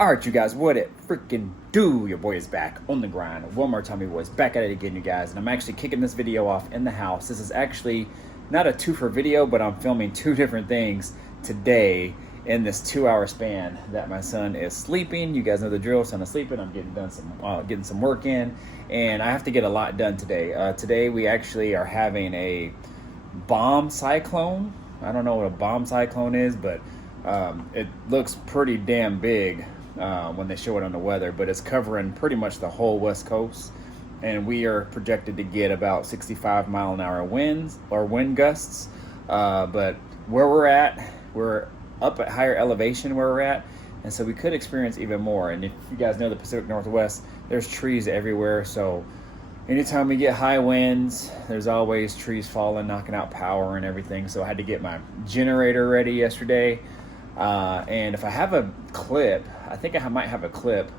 Alright, you guys, what it freaking do? Your boy is back on the grind. One more time, your boy's back at it again, you guys. And I'm actually kicking this video off in the house. This is actually not a two-for video, but I'm filming two different things today in this 2-hour span that my son is sleeping. You guys know the drill. Son is sleeping. I'm getting some work in, and I have to get a lot done today. Today we actually are having a bomb cyclone. I don't know what a bomb cyclone is, but it looks pretty damn big when they show it on the weather, but it's covering pretty much the whole West Coast, and we are projected to get about 65-mile-an-hour winds or wind gusts. But where we're up at higher elevation where we're at, and so we could experience even more. And if you guys know the Pacific Northwest, there's trees everywhere, so anytime we get high winds, there's always trees falling, knocking out power and everything. So I had to get my generator ready yesterday. And if I have a clip, I think I might have a clip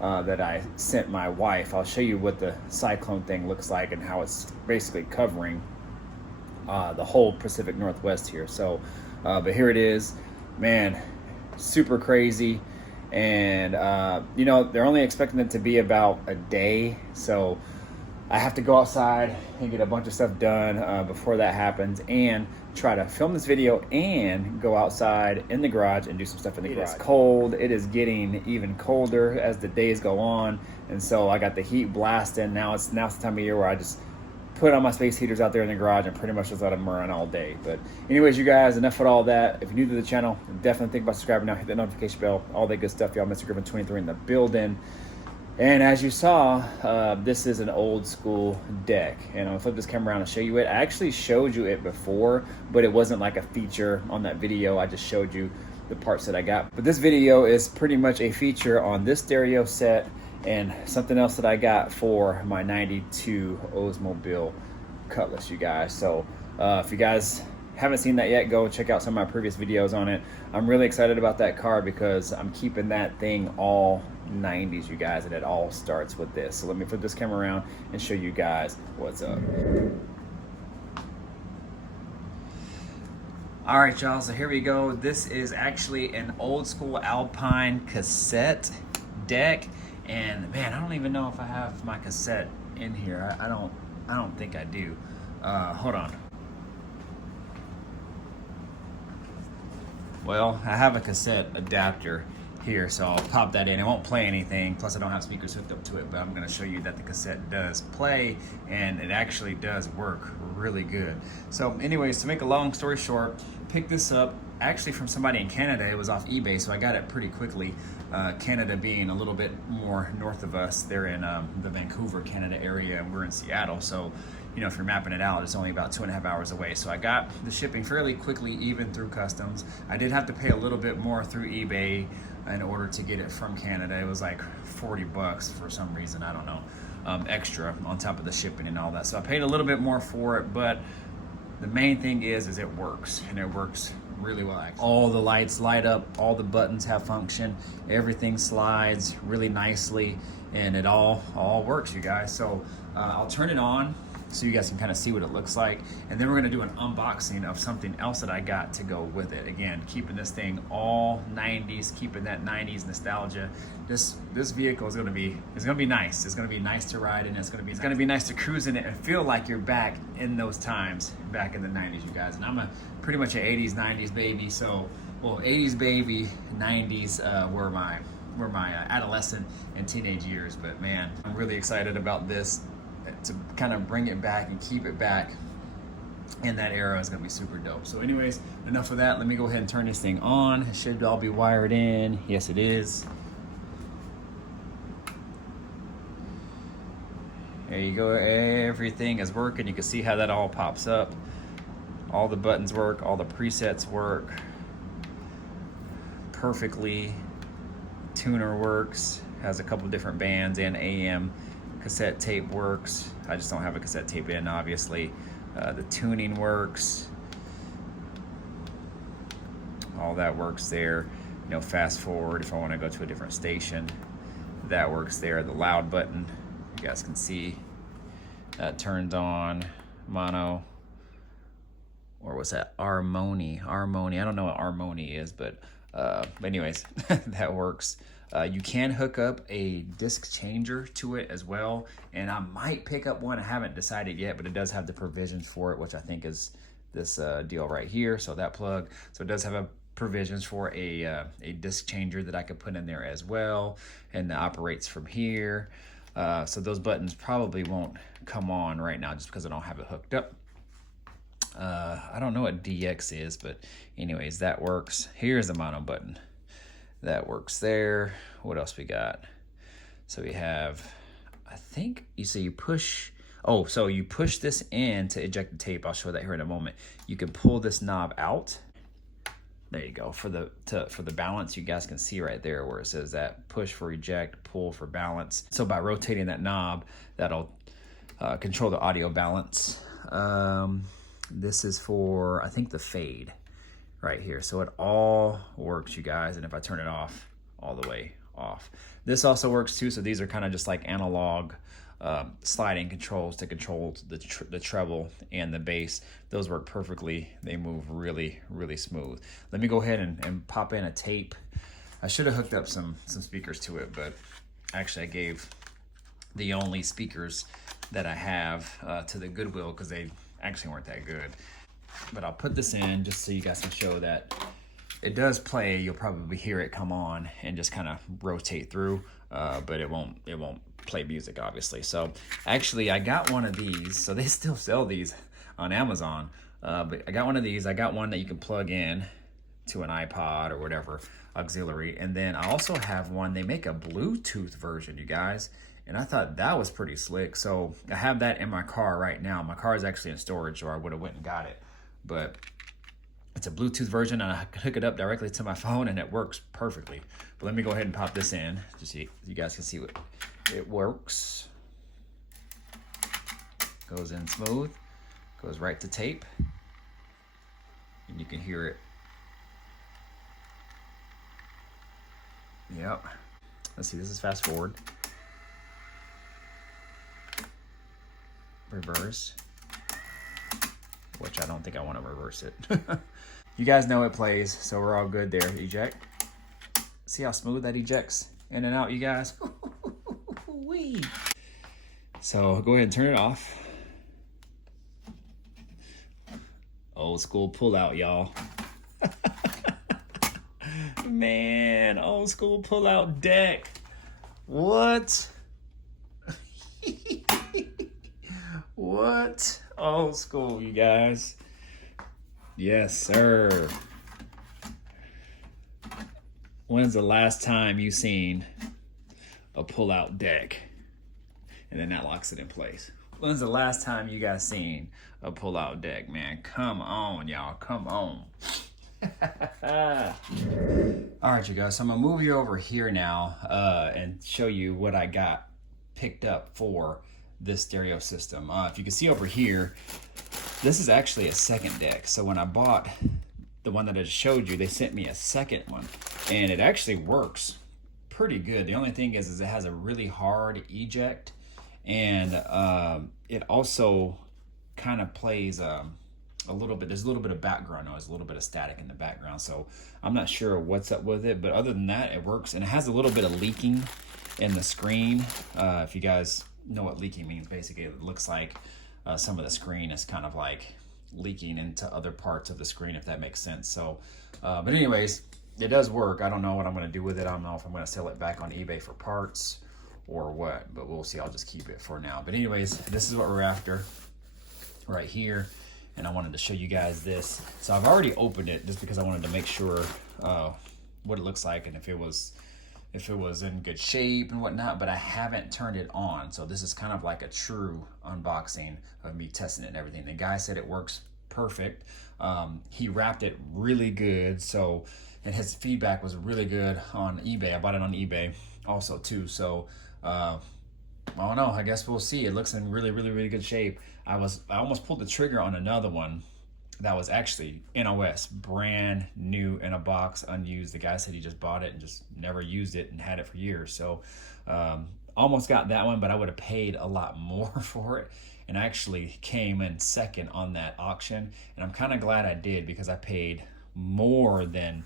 that I sent my wife. I'll show you what the cyclone thing looks like and how it's basically covering the whole Pacific Northwest here. So, but here it is, man, super crazy. And, you know, they're only expecting it to be about a day. So I have to go outside and get a bunch of stuff done before that happens, and try to film this video and go outside in the garage and do some stuff in the garage. It's cold. It is getting even colder as the days go on, and so I got the heat blasting. Now it's the time of year where I just put on my space heaters out there in the garage and pretty much just let them run all day. But anyways, you guys, enough with all that. If you're new to the channel, definitely think about subscribing now. Hit that notification bell. All that good stuff, y'all. Mr. Griffin 23 in the building. And as you saw, this is an old school deck, and I'm gonna flip this camera around and show you it. I actually showed you it before, but it wasn't like a feature on that video. I just showed you the parts that I got. But this video is pretty much a feature on this stereo set and something else that I got for my 92 Oldsmobile Cutlass, you guys. So if you guys haven't seen that yet, go check out some of my previous videos on it. I'm really excited about that car because I'm keeping that thing all 90s, you guys, and it all starts with this. So let me flip this camera around and show you guys what's up. All right, y'all, so here we go. This is actually an old school Alpine cassette deck, and man, I don't even know if I have my cassette in here. I don't think I do. Hold on. Well, I have a cassette adapter here, so I'll pop that in. It won't play anything, plus I don't have speakers hooked up to it, but I'm going to show you that the cassette does play, and it actually does work really good. So anyways, to make a long story short, picked this up actually from somebody in Canada. It was off eBay, so I got it pretty quickly. Canada being a little bit more north of us. They're in the Vancouver, Canada area, and we're in Seattle, so you know, if you're mapping it out, it's only about 2.5 hours away. So I got the shipping fairly quickly, even through customs. I did have to pay a little bit more through eBay in order to get it from Canada. It was like 40 bucks for some reason, I don't know, extra on top of the shipping and all that. So I paid a little bit more for it, but the main thing is it works, and it works really well, actually. All the lights light up, all the buttons have function, everything slides really nicely, and it all works, you guys. So I'll turn it on so you guys can kind of see what it looks like, and then we're going to do an unboxing of something else that I got to go with it. Again, keeping this thing all 90s, keeping that 90s nostalgia. This vehicle is going to be nice. It's going to be nice to ride in. It's going to be nice to cruise in it and feel like you're back in those times back in the 90s, you guys. And I'm pretty much an 80s 90s baby, so well, 80s baby, 90s were my adolescent and teenage years. But man, I'm really excited about this, to kind of bring it back and keep it back in that era. Is going to be super dope. So anyways, enough of that. Let me go ahead and turn this thing on. It should all be wired in. Yes, it is. There you go. Everything is working. You can see how that all pops up. All the buttons work. All the presets work perfectly. Tuner works. Has a couple different bands and AM. Cassette tape works. I just don't have a cassette tape in, obviously. The tuning works. All that works there. You know, fast forward if I want to go to a different station. That works there. The loud button, you guys can see, that turns on mono, or what's that? Harmony. I don't know what harmony is, but anyways, that works. You can hook up a disc changer to it as well, and I might pick up one. I haven't decided yet, but it does have the provisions for it, which I think is this deal right here. So that plug, so it does have a provisions for a disc changer that I could put in there as well, and it operates from here. So those buttons probably won't come on right now just because I don't have it hooked up. I don't know what DX is, but anyways, that works. Here's the mono button. That works there. What else we got? So we have, I think you see you push, oh, so you push this in to eject the tape. I'll show that here in a moment. You can pull this knob out. There you go. For the balance, you guys can see right there where it says that push for eject, pull for balance. So by rotating that knob, that'll control the audio balance. This is for, I think, the fade right here. So it all works, you guys. And if I turn it off, all the way off. This also works too. So these are kind of just like analog sliding controls to control the treble and the bass. Those work perfectly. They move really, really smooth. Let me go ahead and pop in a tape. I should have hooked up some speakers to it, but actually I gave the only speakers that I have to the Goodwill because they actually weren't that good. But I'll put this in just so you guys can show that it does play. You'll probably hear it come on and just kind of rotate through, but it won't play music, obviously. So actually I got one of these. So they still sell these on Amazon, but I got one of these. I got one that you can plug in to an iPod or whatever auxiliary, and then I also have one. They make a Bluetooth version, you guys, and I thought that was pretty slick. So I have that in my car right now. My car is actually in storage, or I would have went and got it. But it's a Bluetooth version, and I can hook it up directly to my phone, and it works perfectly. But let me go ahead and pop this in, just so you guys can see what it works. Goes in smooth, goes right to tape, and you can hear it. Yep. Let's see, this is fast forward. Reverse. Which I don't think I want to reverse it. You guys know it plays, so we're all good there. Eject. See how smooth that ejects in and out, you guys? Wee. So go ahead and turn it off. Old school pull out, y'all. Man, old school pull out deck. What? What? Old school, you guys. Yes, sir. When's the last time you seen a pull-out deck? And then that locks it in place. When's the last time you guys seen a pull-out deck, man? Come on, y'all. Come on. All right, you guys. So I'm going to move you over here now and show you what I got picked up for this stereo system. If you can see over here, this is actually a second deck. So when I bought the one that I just showed you, they sent me a second one, and it actually works pretty good. The only thing is it has a really hard eject, and it also kind of plays a little bit. There's a little bit of background noise, a little bit of static in the background. So I'm not sure what's up with it, but other than that, it works. And it has a little bit of leaking in the screen. If you guys know what leaking means, basically it looks like some of the screen is kind of like leaking into other parts of the screen, if that makes sense. So but anyways, it does work. I don't know what I'm going to do with it. I don't know if I'm going to sell it back on eBay for parts or what, but we'll see. I'll just keep it for now. But anyways, this is what we're after right here, and I wanted to show you guys this. So I've already opened it just because I wanted to make sure what it looks like and if it was in good shape and whatnot, but I haven't turned it on. So this is kind of like a true unboxing of me testing it and everything. The guy said it works perfect. He wrapped it really good. So, and his feedback was really good on eBay. I bought it on eBay also too. So, I don't know. I guess we'll see. It looks in really, really, really good shape. I almost pulled the trigger on another one that was actually NOS, brand new in a box, unused. The guy said he just bought it and just never used it and had it for years. So almost got that one, but I would have paid a lot more for it, and actually came in second on that auction. And I'm kind of glad I did, because I paid more than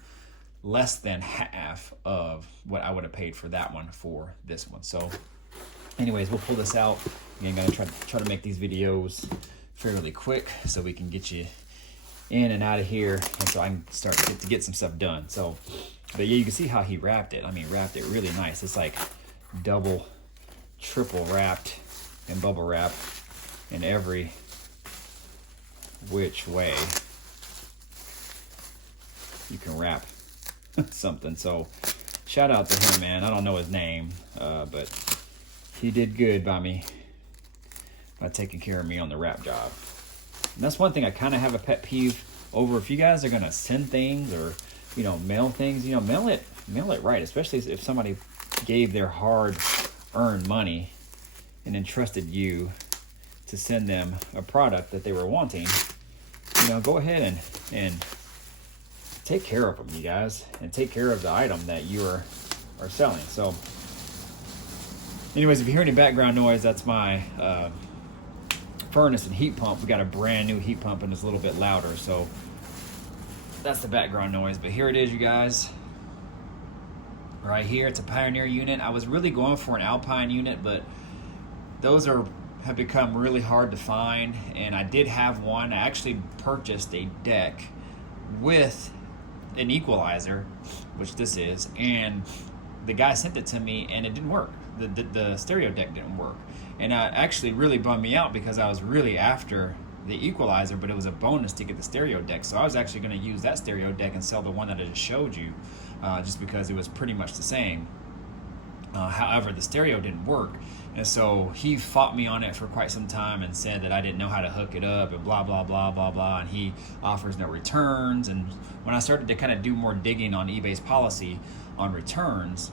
less than half of what I would have paid for that one for this one. So anyways, we'll pull this out. Again, gonna try to make these videos fairly quick so we can get you in and out of here, and so I can start to get some stuff done. So, but yeah, you can see how he wrapped it. I mean, wrapped it really nice. It's like double, triple wrapped and bubble wrap in every which way you can wrap something. So shout out to him, man. I don't know his name, but he did good by me by taking care of me on the wrap job. And that's one thing I kind of have a pet peeve over. If you guys are gonna send things or, you know, mail things, you know, mail it right, especially if somebody gave their hard-earned money and entrusted you to send them a product that they were wanting. You know, go ahead and take care of them, you guys, and take care of the item that you are selling. So anyways, if you hear any background noise, that's my furnace and heat pump. We got a brand new heat pump and it's a little bit louder, so that's the background noise. But here it is, you guys, right here. It's a Pioneer unit. I was really going for an Alpine unit, but those have become really hard to find, and I did have one. I actually purchased a deck with an equalizer, which this is, and the guy sent it to me and it didn't work. The stereo deck didn't work, and actually really bummed me out because I was really after the equalizer, but it was a bonus to get the stereo deck. So I was actually going to use that stereo deck and sell the one that I just showed you, just because it was pretty much the same. However, the stereo didn't work, and so he fought me on it for quite some time and said that I didn't know how to hook it up and blah blah blah blah blah, and he offers no returns. And when I started to kind of do more digging on eBay's policy on returns,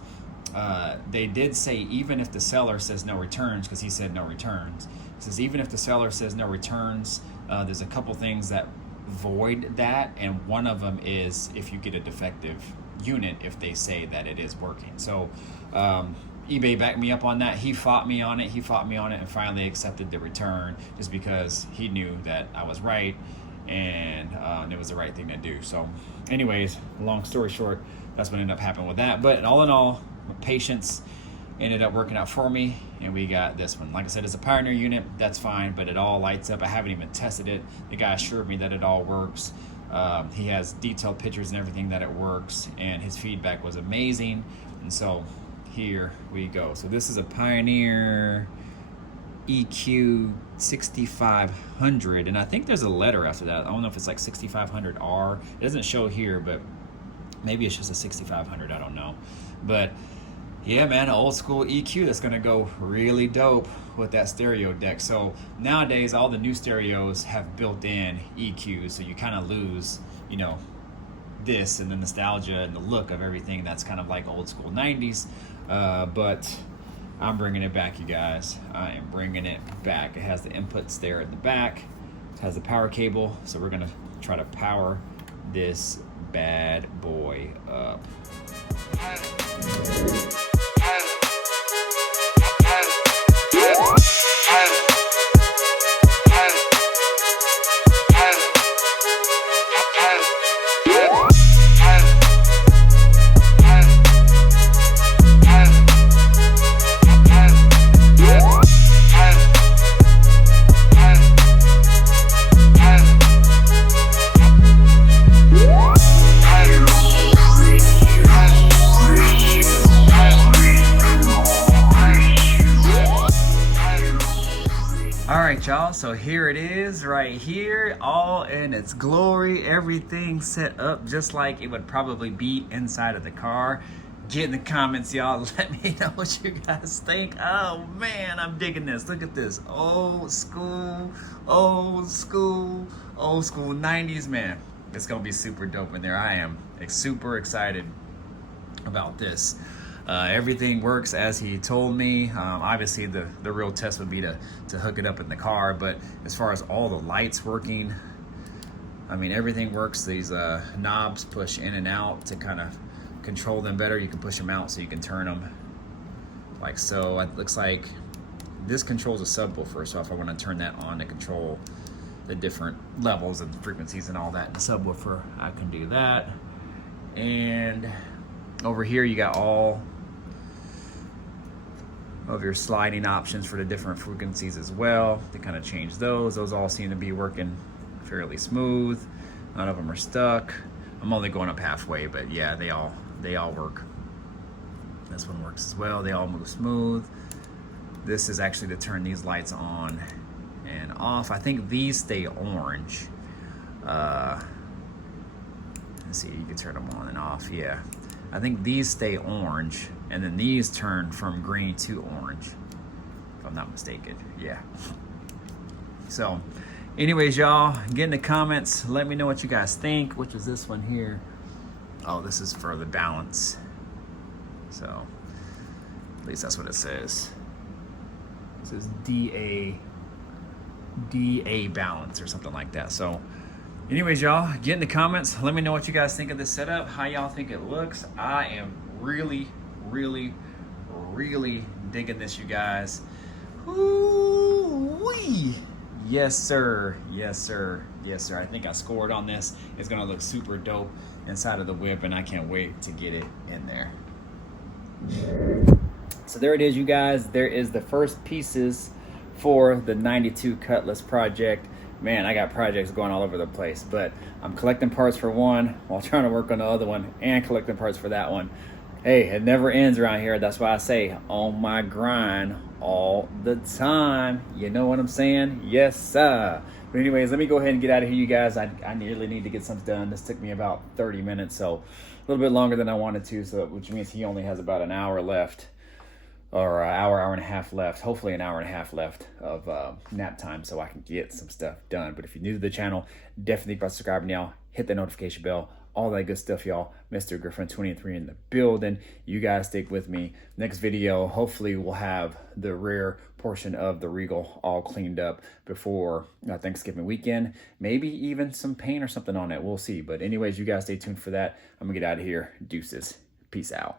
they did say even if the seller says no returns, because he said no returns, he says even if the seller says no returns, there's a couple things that void that, and one of them is if you get a defective unit, if they say that it is working. So eBay backed me up on that. He fought me on it, and finally accepted the return, just because he knew that I was right and it was the right thing to do. So anyways, long story short, that's what ended up happening with that. But all in all, patience ended up working out for me, and we got this one. Like I said, it's a Pioneer unit, that's fine, but it all lights up. I haven't even tested it. The guy assured me that it all works. He has detailed pictures and everything that it works, and his feedback was amazing. And so here we go. So this is a Pioneer EQ 6500, and I think there's a letter after that. I don't know if it's like 6500R. It doesn't show here, but maybe it's just a 6500, I don't know. But yeah, man, an old school EQ that's gonna go really dope with that stereo deck. So nowadays, all the new stereos have built-in EQs, so you kind of lose, you know, this and the nostalgia and the look of everything that's kind of like old school 90s. But I'm bringing it back, you guys. I am bringing it back. It has the inputs there at the back. It has the power cable, so we're gonna try to power this bad boy up. Y'all, so here it is right here, all in its glory, everything set up just like it would probably be inside of the car. Get in the comments, y'all. Let me know what you guys think. Oh man, I'm digging this. Look at this, old school 90s, man. It's gonna be super dope in there. I am super excited about this. Everything works as he told me. Obviously the real test would be to hook it up in the car, but as far as all the lights working, I mean, everything works. These knobs push in and out to kind of control them better. You can push them out so you can turn them like so. It looks like this controls a subwoofer, so if I want to turn that on to control the different levels and frequencies and all that in the subwoofer, I can do that. And over here you got all of your sliding options for the different frequencies as well. To kind of change those all seem to be working fairly smooth. None of them are stuck. I'm only going up halfway, but yeah, they all work. This one works as well. They all move smooth. This is actually to turn these lights on and off. I think these stay orange. Let's see, you can turn them on and off. Yeah, I think these stay orange, and then these turn from green to orange, if I'm not mistaken. Yeah. So anyways, y'all, get in the comments. Let me know what you guys think. Which is this one here? Oh, this is for the balance. So at least that's what it says. It says DA balance or something like that. So anyways, y'all, get in the comments. Let me know what you guys think of this setup, how y'all think it looks. I am really digging this, you guys. Ooh-wee. Yes, sir. Yes, sir. Yes, sir. I think I scored on this. It's gonna look super dope inside of the whip, and I can't wait to get it in there. So there it is, you guys. There is the first pieces for the 92 Cutlass project. Man, I got projects going all over the place, but I'm collecting parts for one while trying to work on the other one and collecting parts for that one. Hey, it never ends around here. That's why I say on my grind all the time. You know what I'm saying? Yes, sir. But anyways, let me go ahead and get out of here, you guys. I nearly need to get something done. This took me about 30 minutes, so a little bit longer than I wanted to, so which means he only has about an hour left, or an hour and a half left, hopefully an hour and a half left of nap time, so I can get some stuff done. But if you're new to the channel, definitely press subscribe now, hit the notification bell, all that good stuff, y'all. Mr. Griffin 23 in the building. You guys stick with me. Next video, hopefully we'll have the rear portion of the Regal all cleaned up before Thanksgiving weekend. Maybe even some paint or something on it. We'll see. But anyways, you guys stay tuned for that. I'm gonna get out of here. Deuces. Peace out.